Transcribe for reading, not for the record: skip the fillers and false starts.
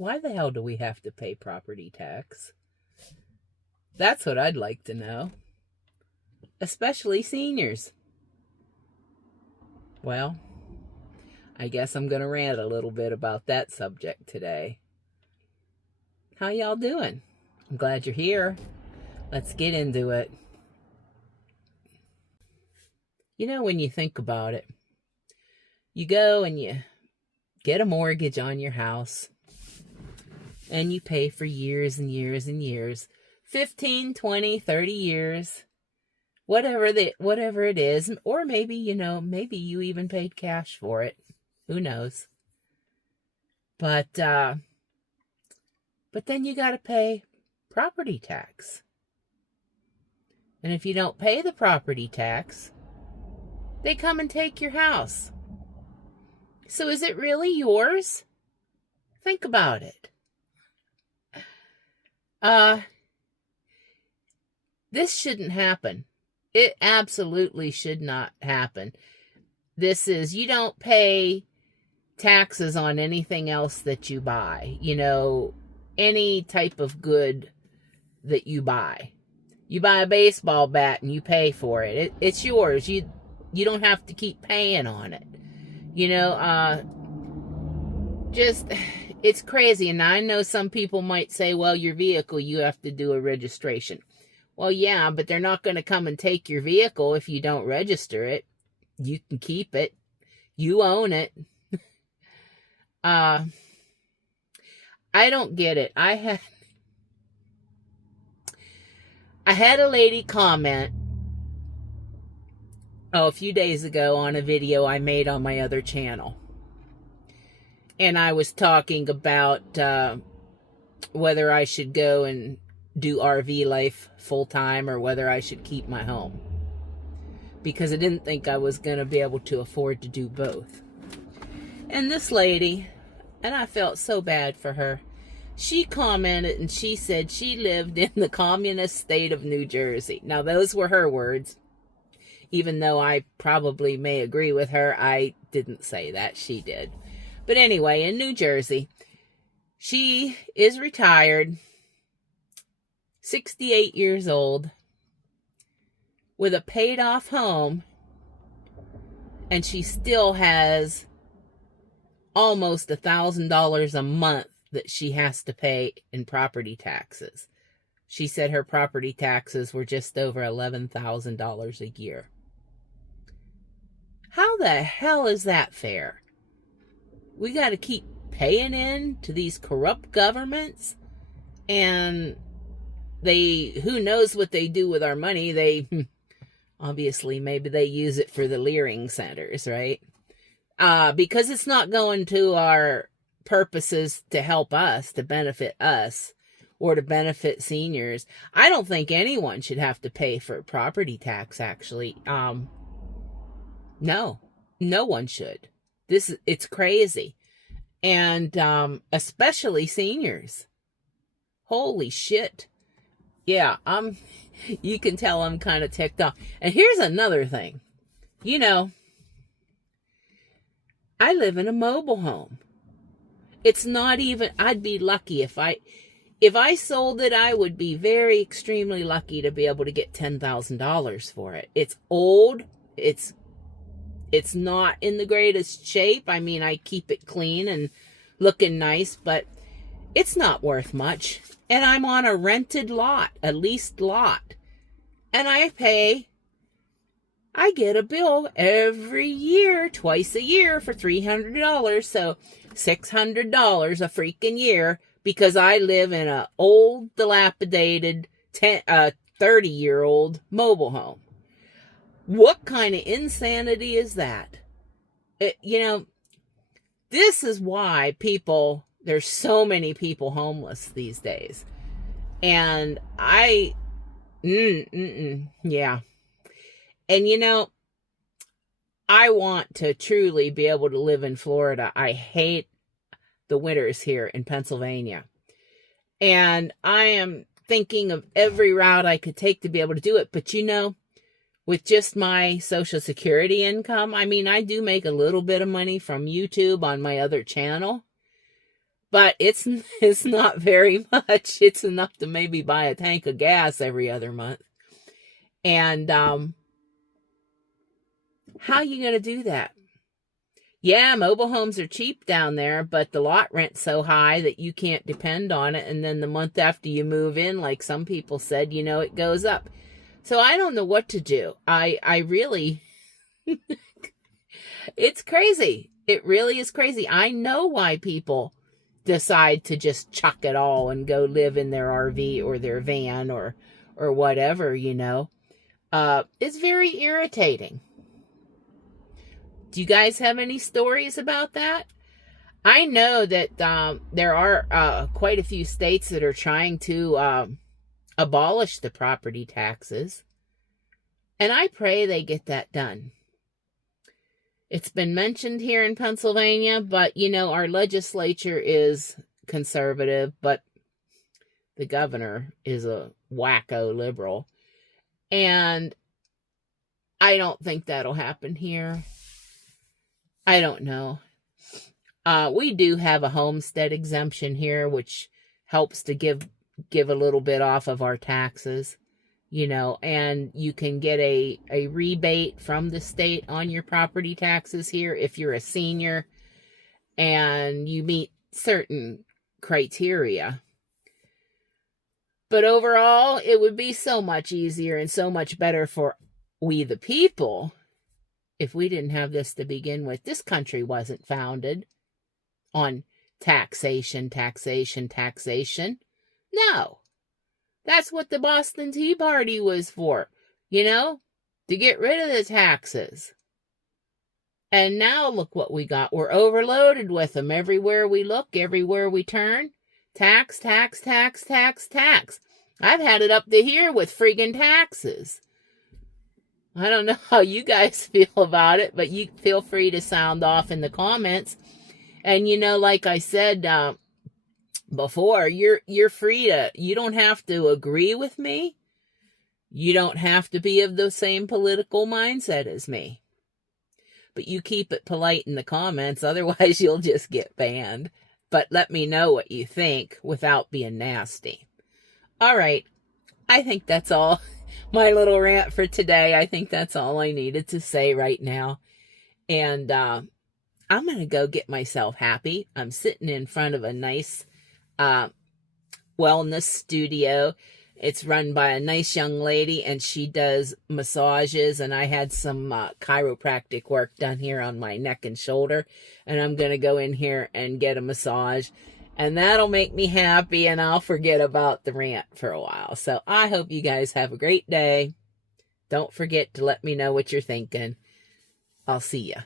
Why the hell do we have to pay property tax? That's what I'd like to know. Especially seniors. Well, I guess I'm going to rant a little bit about that subject today. How y'all doing? I'm glad you're here. Let's get into it. You know, when you think about it, you go and you get a mortgage on your house and you pay for years and years and years, 15, 20, 30 years, whatever it is, or maybe, maybe you even paid cash for it. Who knows? But then you got to pay property tax. And if you don't pay the property tax, they come and take your house. So is it really yours? Think about it. This shouldn't happen. It absolutely should not happen. You don't pay taxes on anything else that you buy. Any type of good that you buy. You buy a baseball bat and you pay for it. It's yours. You don't have to keep paying on it. It's crazy. And I know some people might say, well, your vehicle, you have to do a registration. Well, yeah, but they're not going to come and take your vehicle if you don't register it. You can keep it. You own it. I don't get it. I had a lady comment a few days ago on a video I made on my other channel. And I was talking about whether I should go and do RV life full time or whether I should keep my home. Because I didn't think I was going to be able to afford to do both. And this lady, and I felt so bad for her, she commented and she said she lived in the communist state of New Jersey. Now, those were her words. Even though I probably may agree with her, I didn't say that. She did. But anyway, in New Jersey, she is retired, 68 years old, with a paid-off home, and she still has almost $1,000 a month that she has to pay in property taxes. She said her property taxes were just over $11,000 a year. How the hell is that fair? We got to keep paying in to these corrupt governments, and who knows what they do with our money. They, obviously, maybe they use it for the leering centers, right? Because it's not going to our purposes to help us, to benefit us, or to benefit seniors. I don't think anyone should have to pay for property tax, actually. No one should. It's crazy. And especially seniors. Holy shit. Yeah, you can tell I'm kind of ticked off. And here's another thing. I live in a mobile home. It's not even, I'd be lucky if I sold it, I would be very extremely lucky to be able to get $10,000 for it. It's old. It's not in the greatest shape. I mean, I keep it clean and looking nice, but it's not worth much. And I'm on a rented lot, a leased lot. And I get a bill every year, twice a year for $300. So $600 a freaking year because I live in an old, dilapidated, 30-year-old mobile home. What kind of insanity is that? This is why there's so many people homeless these days. And yeah. And I want to truly be able to live in Florida. I hate the winters here in Pennsylvania. And I am thinking of every route I could take to be able to do it. But with just my Social Security income, I mean, I do make a little bit of money from YouTube on my other channel. But it's not very much. It's enough to maybe buy a tank of gas every other month. And how are you going to do that? Yeah, mobile homes are cheap down there, but the lot rent's so high that you can't depend on it. And then the month after you move in, like some people said, it goes up. So I don't know what to do. I really, it's crazy. It really is crazy. I know why people decide to just chuck it all and go live in their RV or their van or whatever, It's very irritating. Do you guys have any stories about that? I know that there are quite a few states that are trying to abolish the property taxes. And I pray they get that done. It's been mentioned here in Pennsylvania, but, our legislature is conservative, but the governor is a wacko liberal. And I don't think that'll happen here. I don't know. We do have a homestead exemption here, which helps to give a little bit off of our taxes, and you can get a rebate from the state on your property taxes here if you're a senior and you meet certain criteria. But overall, it would be so much easier and so much better for we the people if we didn't have this to begin with. This country wasn't founded on taxation. No. That's what the Boston Tea Party was for, to get rid of the taxes. And now look what we got. We're overloaded with them everywhere we look, everywhere we turn. Tax. I've had it up to here with friggin' taxes. I don't know how you guys feel about it, but you feel free to sound off in the comments. And like I said before, you're free to, you don't have to agree with me. You don't have to be of the same political mindset as me. But you keep it polite in the comments, otherwise you'll just get banned. But let me know what you think without being nasty. All right, I think that's all. My little rant for today. I think that's all I needed to say right now. And I'm going to go get myself happy. I'm sitting in front of a nice wellness studio. It's run by a nice young lady, and she does massages. And I had some chiropractic work done here on my neck and shoulder. And I'm going to go in here and get a massage. And that'll make me happy, and I'll forget about the rant for a while. So I hope you guys have a great day. Don't forget to let me know what you're thinking. I'll see ya.